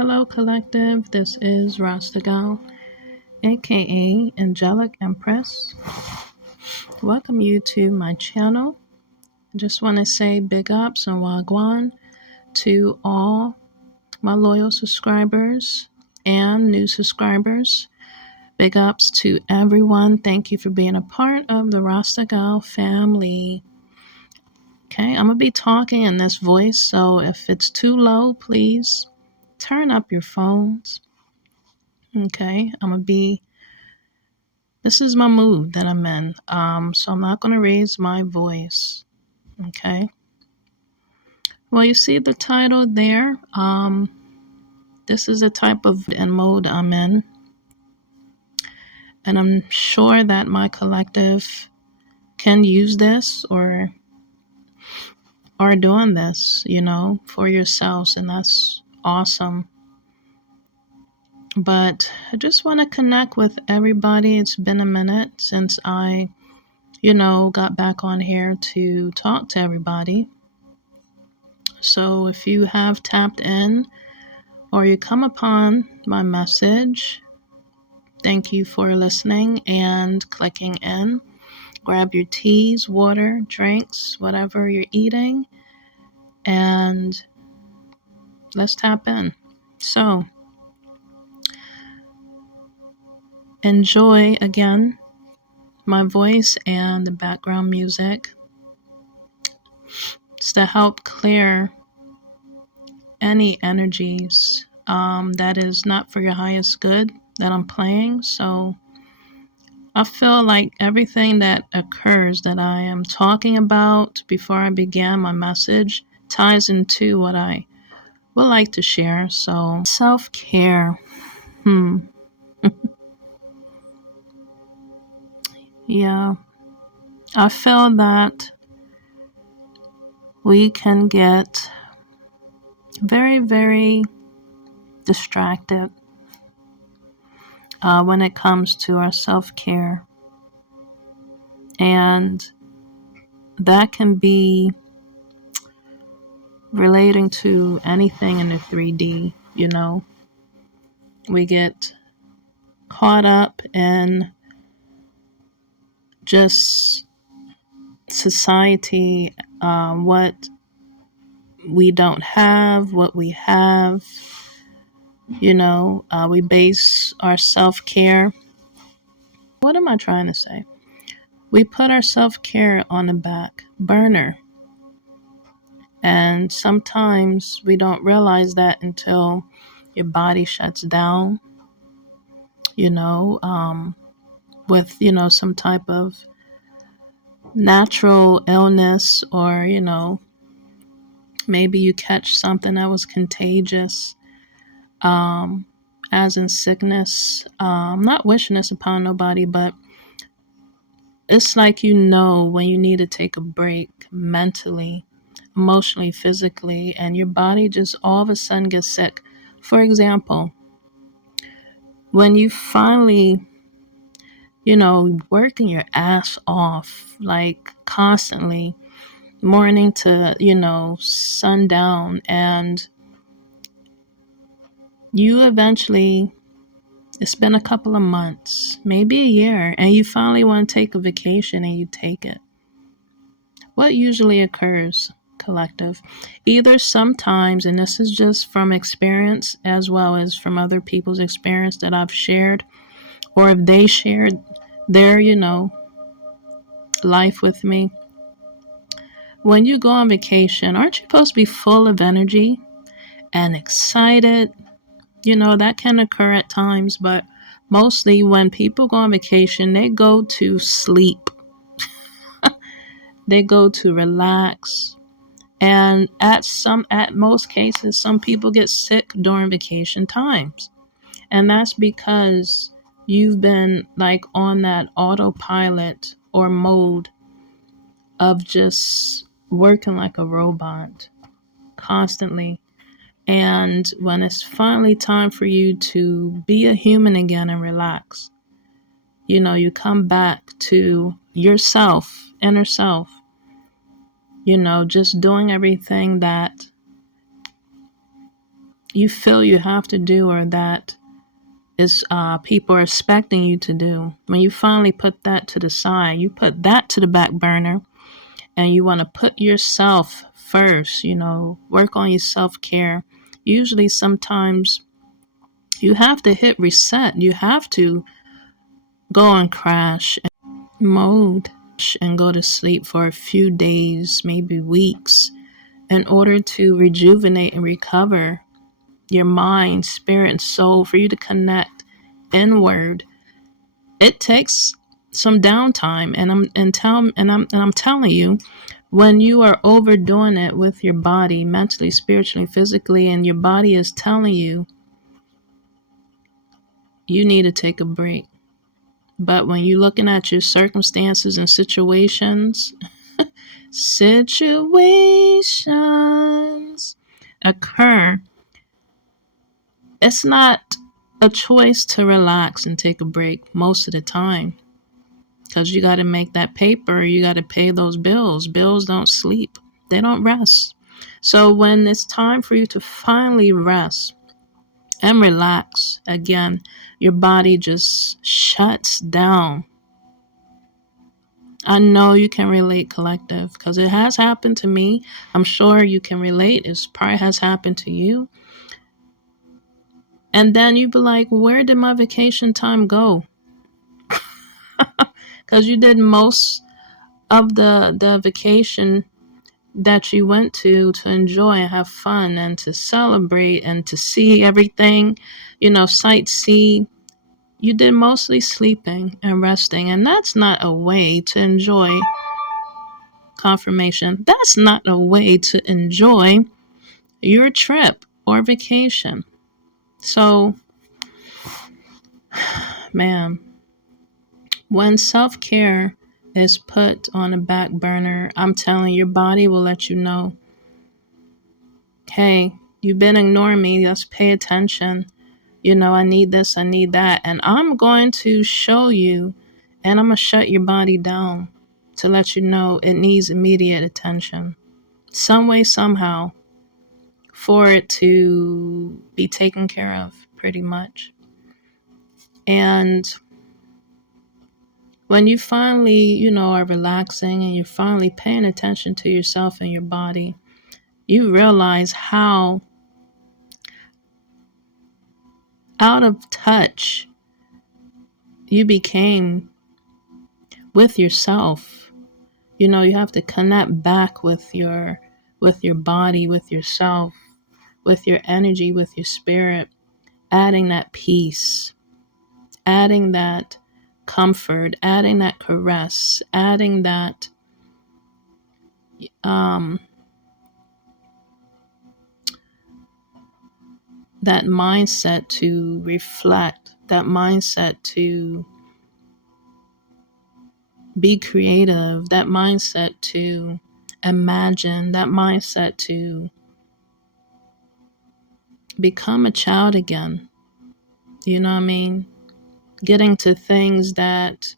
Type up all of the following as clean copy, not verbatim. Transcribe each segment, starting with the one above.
Hello, collective. This is Rasta Gal, aka Angelic Empress. Welcome you to my channel. I just want to say big ups and wagwan to all my loyal subscribers and new subscribers. Big ups to everyone. Thank you for being a part of the Rasta Gal family. Okay, I'm going to be talking in this voice, so if it's too low, please turn up your phones. Okay, this is my mood that I'm in. So I'm not going to raise my voice. Okay. Well, you see the title there. This is the type of mode I'm in. And I'm sure that my collective can use this or are doing this, for yourselves. And that's awesome. But I just want to connect with everybody. It's been a minute since I got back on here to talk to everybody. So if you have tapped in or you come upon my message, thank you for listening and clicking in. Grab your teas, water, drinks, whatever you're eating, and let's tap in. So enjoy again my voice and the background music. It's to help clear any energies that is not for your highest good that I'm playing. So I feel like everything that occurs that I am talking about before I began my message ties into what I would like to share. So self-care. Yeah. I feel that we can get very, very distracted when it comes to our self-care. And that can be relating to anything in the 3D, We get caught up in just society, what we don't have, what we have, we base our self-care. What am I trying to say? We put our self-care on the back burner. And sometimes we don't realize that until your body shuts down, with, some type of natural illness, or, maybe you catch something that was contagious, as in sickness. I'm not wishing this upon nobody, but it's like, when you need to take a break mentally, emotionally, physically, and your body just all of a sudden gets sick. For example, when you finally, working your ass off, like constantly, morning to, sundown, and you eventually, it's been a couple of months, maybe a year, and you finally want to take a vacation and you take it. What usually occurs, collective? Either sometimes, and this is just from experience as well as from other people's experience that I've shared, or if they shared their, life with me. When you go on vacation, aren't you supposed to be full of energy and excited? That can occur at times, but mostly when people go on vacation, they go to sleep. They go to relax. And at most cases, some people get sick during vacation times. And that's because you've been like on that autopilot or mode of just working like a robot constantly. And when it's finally time for you to be a human again and relax, you come back to yourself, inner self, just doing everything that you feel you have to do, or that is people are expecting you to do. When you finally put that to the side, you put that to the back burner, and you want to put yourself first, work on your self-care. Usually, sometimes you have to hit reset. You have to go on crash mode and go to sleep for a few days, maybe weeks, in order to rejuvenate and recover your mind, spirit, and soul, for you to connect inward. It takes some downtime, and I'm telling you, when you are overdoing it with your body, mentally, spiritually, physically, and your body is telling you you need to take a break. But when you're looking at your circumstances and situations occur, it's not a choice to relax and take a break most of the time, because you got to make that paper, you got to pay those bills. Bills don't sleep, they don't rest. So when it's time for you to finally rest and relax again, your body just shuts down. I know you can relate, collective, because it has happened to me. I'm sure you can relate. It probably has happened to you. And then you be like, where did my vacation time go? Because you did most of the vacation that you went to enjoy and have fun and to celebrate and to see everything, sightsee. You did mostly sleeping and resting, and that's not a way to enjoy confirmation. That's not a way to enjoy your trip or vacation. So, man, when self-care is put on a back burner, I'm telling you, your body will let you know, hey, you've been ignoring me. Let's pay attention. I need this, I need that. And I'm going to show you, and I'm going to shut your body down to let you know it needs immediate attention. Some way, somehow, for it to be taken care of, pretty much. And when you finally, are relaxing and you're finally paying attention to yourself and your body, you realize how out of touch you became with yourself. You have to connect back with your body, with yourself, with your energy, with your spirit, adding that peace, adding that comfort, adding that caress, adding that that mindset to reflect, that mindset to be creative, that mindset to imagine, that mindset to become a child again. You know what I mean? Getting to things that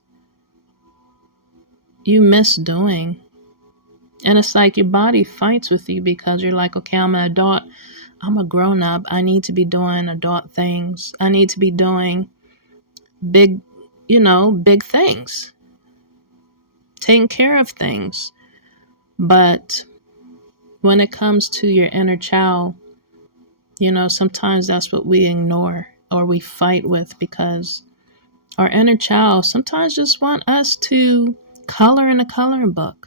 you miss doing. And it's like your body fights with you, because you're like, okay, I'm an adult. I'm a grown up. I need to be doing adult things. I need to be doing big, big things, taking care of things. But when it comes to your inner child, sometimes that's what we ignore or we fight with, because our inner child sometimes just want us to color in a coloring book.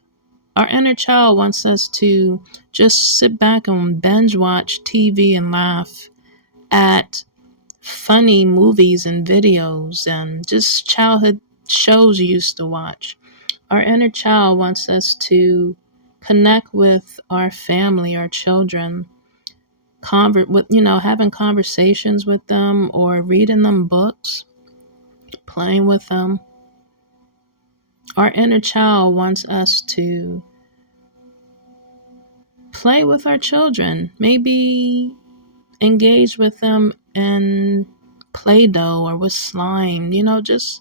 Our inner child wants us to just sit back and binge watch TV and laugh at funny movies and videos and just childhood shows you used to watch. Our inner child wants us to connect with our family, our children, having conversations with them or reading them books, playing with them. Our inner child wants us to play with our children, maybe engage with them in Play-Doh or with slime, just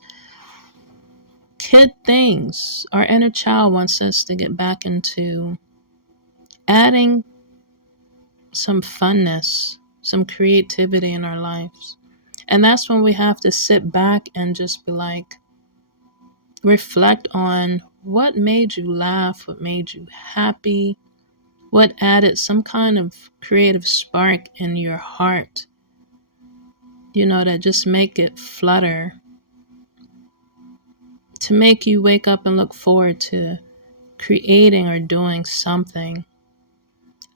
kid things. Our inner child wants us to get back into adding some funness some creativity in our lives. And that's when we have to sit back and just be like, reflect on what made you laugh, what made you happy, what added some kind of creative spark in your heart, that just make it flutter, to make you wake up and look forward to creating or doing something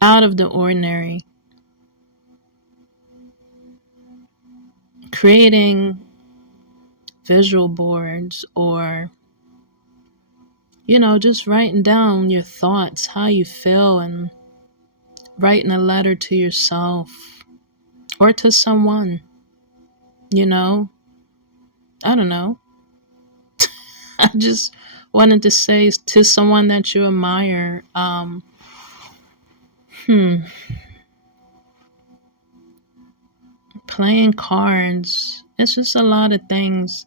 out of the ordinary, creating visual boards, or just writing down your thoughts, how you feel, and writing a letter to yourself or to someone. I don't know. I just wanted to say to someone that you admire, playing cards. It's just a lot of things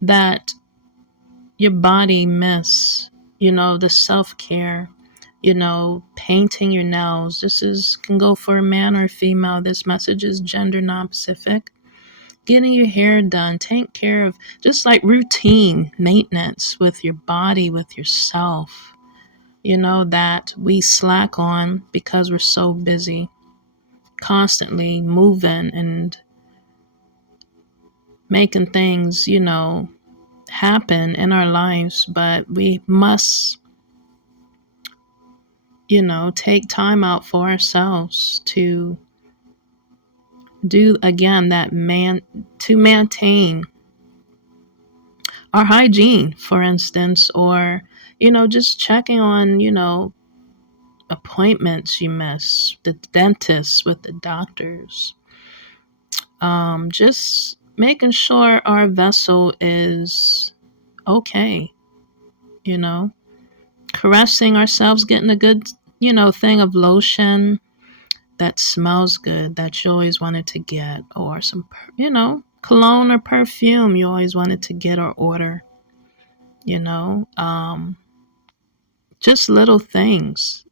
that your body miss. The self-care, painting your nails. Can go for a man or a female. This message is gender non-specific. Getting your hair done, take care of just like routine maintenance with your body, with yourself, that we slack on because we're so busy, constantly moving and making things, happen in our lives. But we must, take time out for ourselves to do, again, to maintain our hygiene, for instance, or, just checking on, appointments you miss, the dentist, with the doctors, just making sure our vessel is okay, caressing ourselves, getting a good, thing of lotion that smells good that you always wanted to get, or some, cologne or perfume you always wanted to get or order, you know, um, just little things.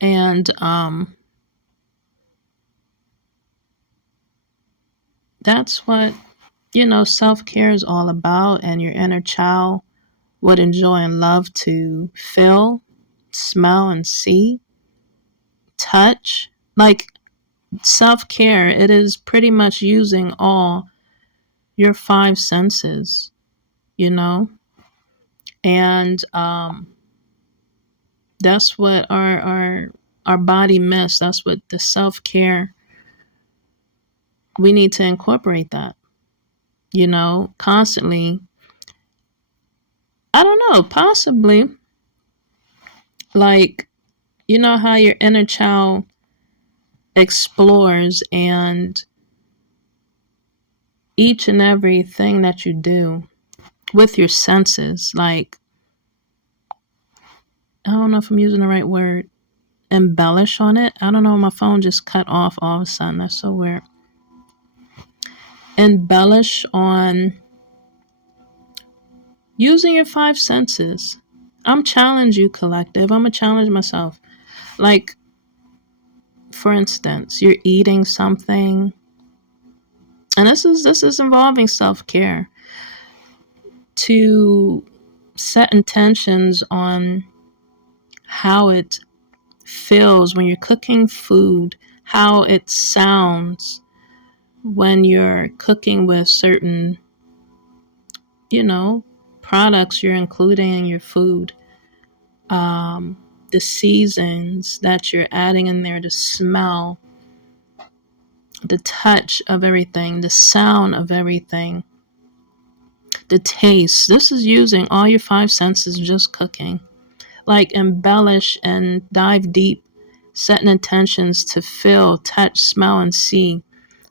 And that's what, self-care is all about. And your inner child would enjoy and love to feel, smell, and see, touch. Like self-care, it is pretty much using all your five senses, you know? And that's what our body miss. That's what the self-care, we need to incorporate that, constantly. I don't know, possibly, like, how your inner child explores, and each and everything that you do with your senses, like, I don't know if I'm using the right word, embellish on it. I don't know, my phone just cut off all of a sudden. That's so weird. Embellish on using your five senses. I'm challenge you, collective. I'm gonna challenge myself. Like, for instance, you're eating something, and this is involving self-care, to set intentions on how it feels when you're cooking food, how it sounds when you're cooking with certain, you know, products you're including in your food, the seasons that you're adding in there, the smell, the touch of everything, the sound of everything, the taste. This is using all your five senses just cooking. Like, embellish and dive deep, setting intentions to feel, touch, smell, and see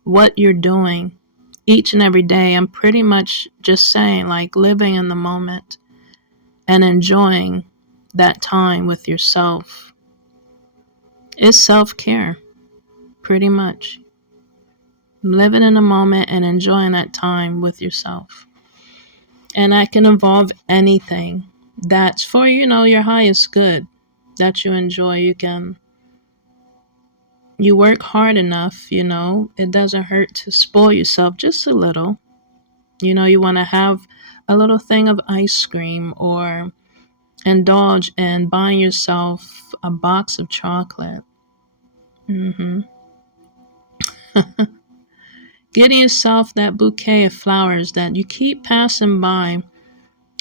what you're doing each and every day. I'm pretty much just saying, like, living in the moment and enjoying that time with yourself is self-care, pretty much. Living in the moment and enjoying that time with yourself. And that can involve anything that's for, your highest good that you enjoy. You can You work hard enough, it doesn't hurt to spoil yourself just a little. You want to have a little thing of ice cream or indulge in buying yourself a box of chocolate. hmm Getting yourself that bouquet of flowers that you keep passing by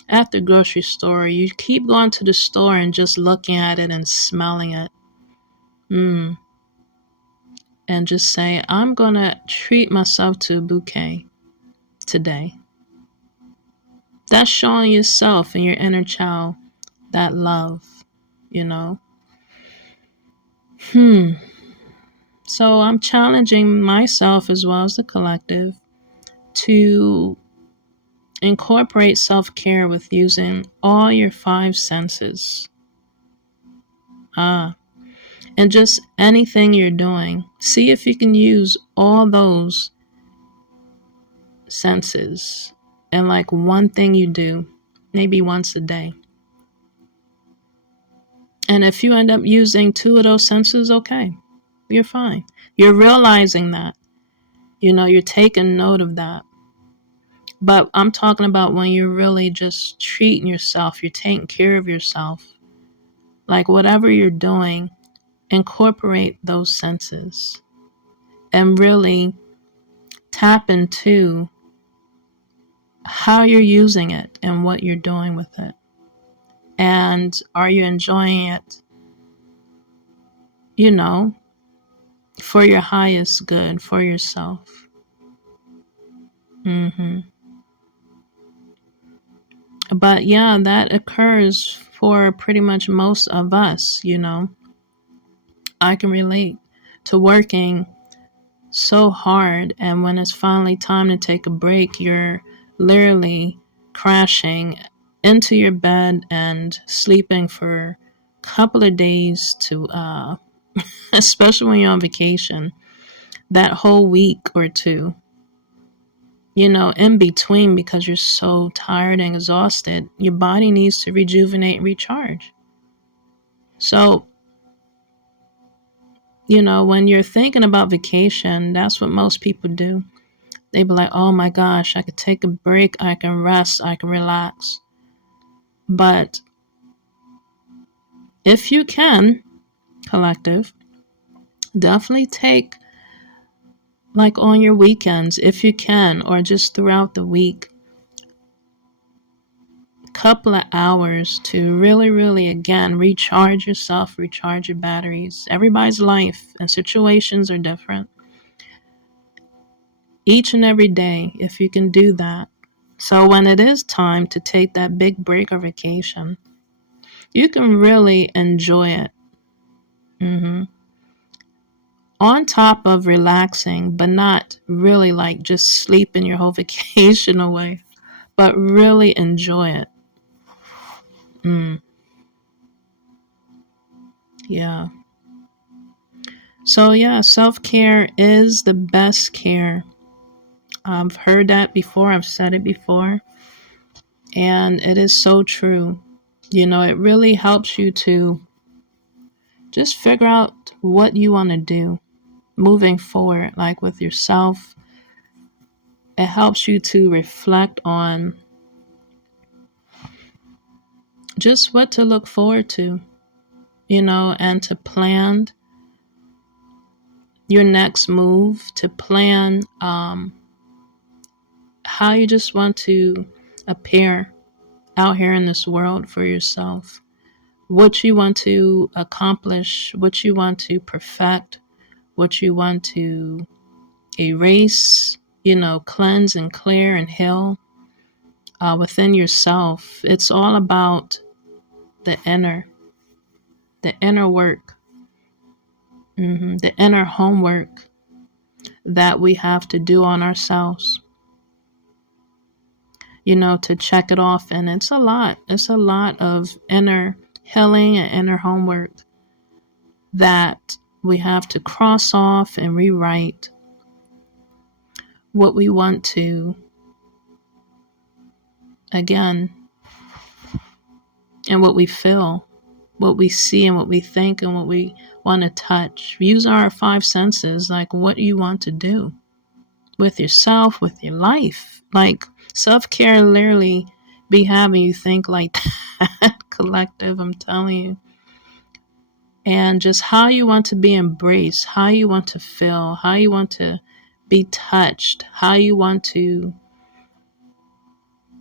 at the grocery store. You keep going to the store and just looking at it and smelling it. Mm. And just say, I'm going to treat myself to a bouquet today. That's showing yourself and your inner child that love, you know. So I'm challenging myself as well as the collective to incorporate self-care with using all your five senses. And just anything you're doing. See if you can use all those senses in like one thing you do, maybe once a day. And if you end up using two of those senses, okay, you're fine. You're realizing that. You're taking note of that. But I'm talking about when you're really just treating yourself, you're taking care of yourself. Like whatever you're doing, incorporate those senses and really tap into how you're using it and what you're doing with it. And are you enjoying it, for your highest good, for yourself? But yeah, that occurs for pretty much most of us, I can relate to working so hard, and when it's finally time to take a break, you're literally crashing into your bed and sleeping for a couple of days to especially when you're on vacation, that whole week or two, in between, because you're so tired and exhausted, your body needs to rejuvenate and recharge. So, when you're thinking about vacation, that's what most people do. They be like, oh my gosh, I could take a break, I can rest, I can relax. But if you can, collective, definitely take, like on your weekends, if you can, or just throughout the week, a couple of hours to really, really, again, recharge yourself, recharge your batteries. Everybody's life and situations are different. Each and every day, if you can do that. So when it is time to take that big break or vacation, you can really enjoy it. On top of relaxing, but not really like just sleeping your whole vacation away, but really enjoy it. Yeah. So, yeah, self care is the best care. I've heard that before, I've said it before, and it is so true. It really helps you to just figure out what you want to do moving forward, like with yourself. It helps you to reflect on just what to look forward to, and to plan your next move, to plan how you just want to appear out here in this world for yourself, what you want to accomplish, what you want to perfect, what you want to erase, cleanse and clear and heal within yourself. It's all about the inner work, the inner homework that we have to do on ourselves, to check it off. And it's a lot. It's a lot of inner healing and inner homework that we have to cross off and rewrite what we want to, again, and what we feel, what we see and what we think and what we want to touch. Use our five senses, like what you want to do with yourself, with your life. Like self-care literally be having you think like that, collective, I'm telling you. And just how you want to be embraced, how you want to feel, how you want to be touched, how you want to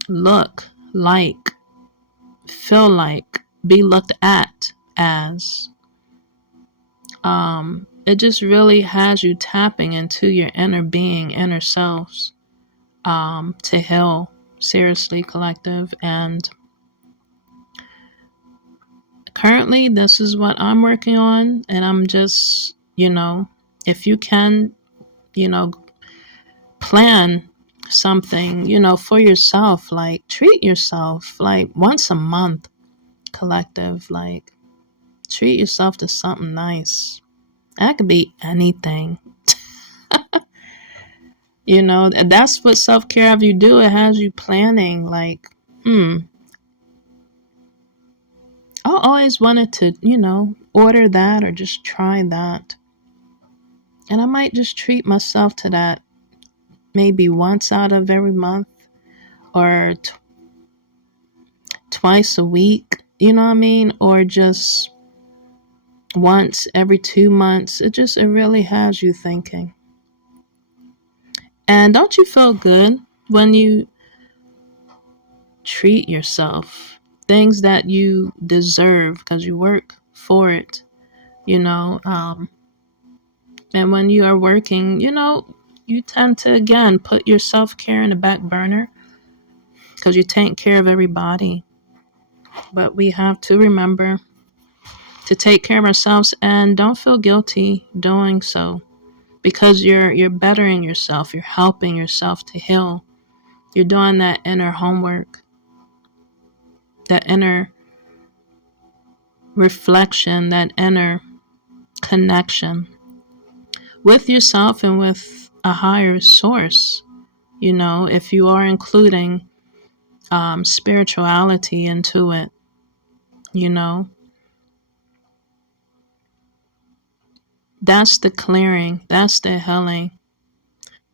look, like, feel like, be looked at as. It just really has you tapping into your inner being, inner selves, to heal. Seriously, collective. And currently, this is what I'm working on. And I'm just, if you can, plan something, for yourself, like treat yourself like once a month, collective, like treat yourself to something nice. That could be anything. That's what self-care have you do. It has you planning like, I always wanted to, order that or just try that. And I might just treat myself to that maybe once out of every month or twice a week, you know what I mean? Or just once every 2 months. It really has you thinking. And don't you feel good when you treat yourself? Things that you deserve because you work for it, and when you are working, you tend to, again, put your self-care in the back burner because you take care of everybody. But we have to remember to take care of ourselves and don't feel guilty doing so because you're bettering yourself. You're helping yourself to heal. You're doing that inner homework, that inner reflection, that inner connection with yourself and with a higher source. If you are including spirituality into it, that's the clearing, that's the healing,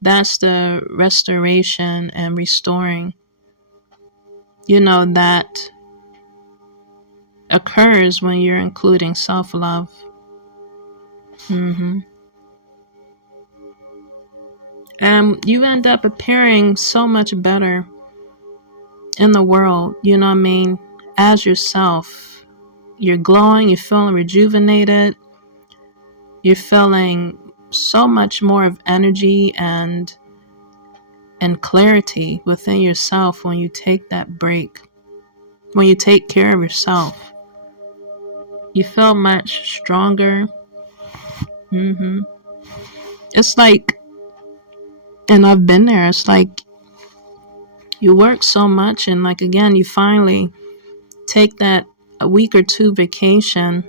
that's the restoration and restoring, that occurs when you're including self-love. And you end up appearing so much better in the world, as yourself. You're glowing, you're feeling rejuvenated, you're feeling so much more of energy and clarity within yourself when you take that break, when you take care of yourself. You feel much stronger. It's like, and I've been there, it's like you work so much and like, again, you finally take that a week or two vacation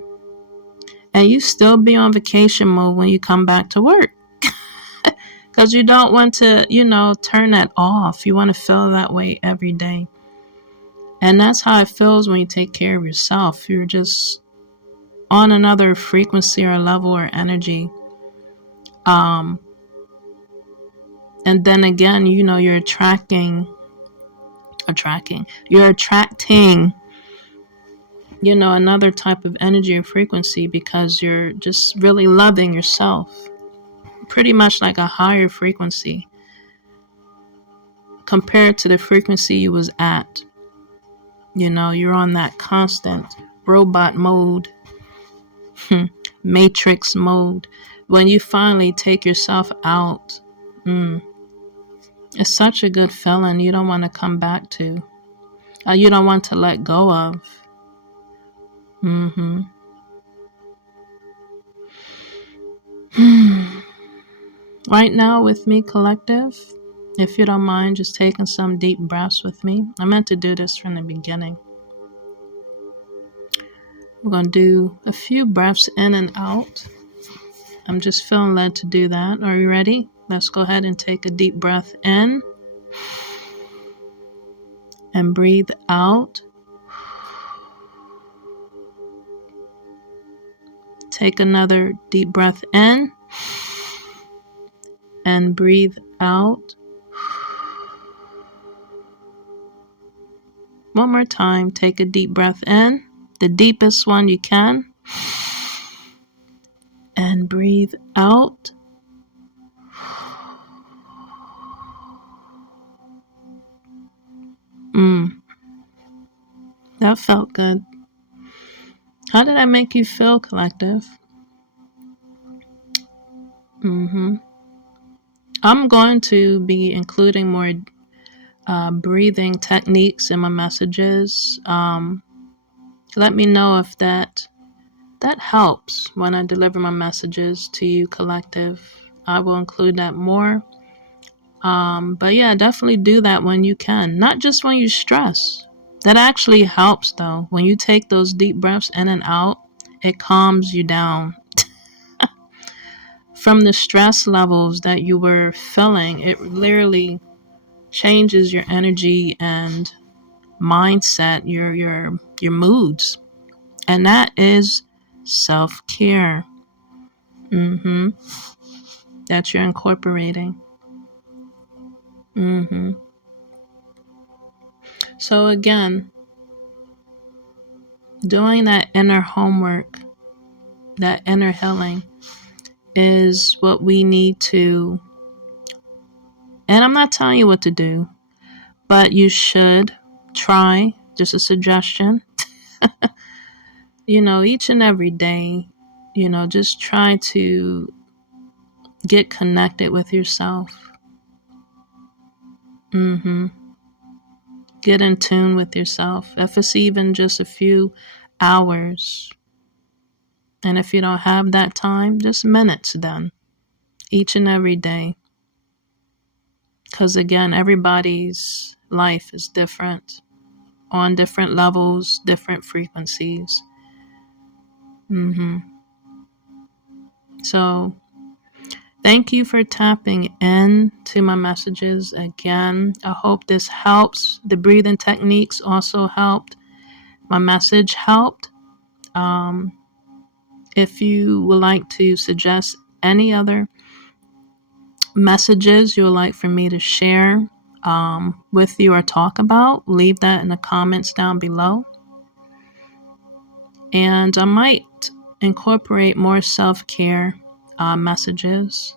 and you still be on vacation mode when you come back to work because you don't want to, turn that off. You want to feel that way every day. And that's how it feels when you take care of yourself. You're just on another frequency or level or energy. And then again, you're you're attracting, another type of energy or frequency because you're just really loving yourself. Pretty much like a higher frequency compared to the frequency you was at. You're on that constant robot mode, matrix mode. When you finally take yourself out, it's such a good feeling you don't want to come back to. You don't want to let go of. Right now with me, collective, if you don't mind just taking some deep breaths with me. I meant to do this from the beginning. We're going to do a few breaths in and out. I'm just feeling led to do that. Are you ready? Let's go ahead and take a deep breath in and breathe out. take another deep breath in and breathe out. One more time, take a deep breath in, the deepest one you can, and breathe out. That felt good. How did I make you feel, collective? I'm going to be including more breathing techniques in my messages. Let me know if that helps when I deliver my messages to you, collective. I will include that more. But yeah, definitely do that when you can, not just when you stress. That actually helps though. When you take those deep breaths in and out, it calms you down. From the stress levels that you were feeling, it literally changes your energy and mindset, your moods. And that is self-care. That you're incorporating. So again, doing that inner homework, that inner healing is what we need to, and I'm not telling you what to do, but you should try, just a suggestion, each and every day, just try to get connected with yourself. Get in tune with yourself. If it's even just a few hours, and if you don't have that time, just minutes then, each and every day. Because again, everybody's life is different, on different levels, different frequencies. So thank you for tapping in to my messages again. I hope this helps. The breathing techniques also helped. My message helped. If you would like to suggest any other messages you would like for me to share with you or talk about, leave that in the comments down below. And I might incorporate more self-care messages.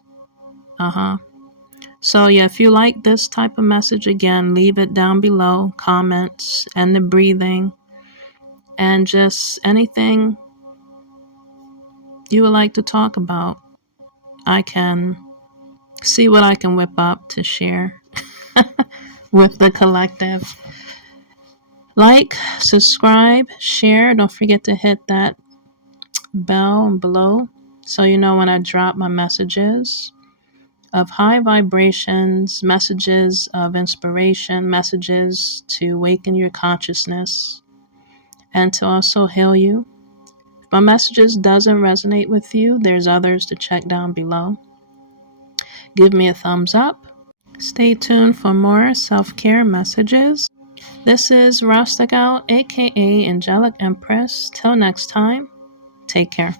So yeah, if you like this type of message, again, leave it down below, comments, and the breathing, and just anything you would like to talk about. I can see what I can whip up to share with the collective. Like, subscribe, share. Don't forget to hit that bell below so you know when I drop my messages of high vibrations, messages of inspiration, messages to awaken your consciousness and to also heal you. If my messages doesn't resonate with you, there's others to check down below. Give me a thumbs up. Stay tuned for more self-care messages. This is Rasta Gal, aka Angelic Empress. Till next time, take care.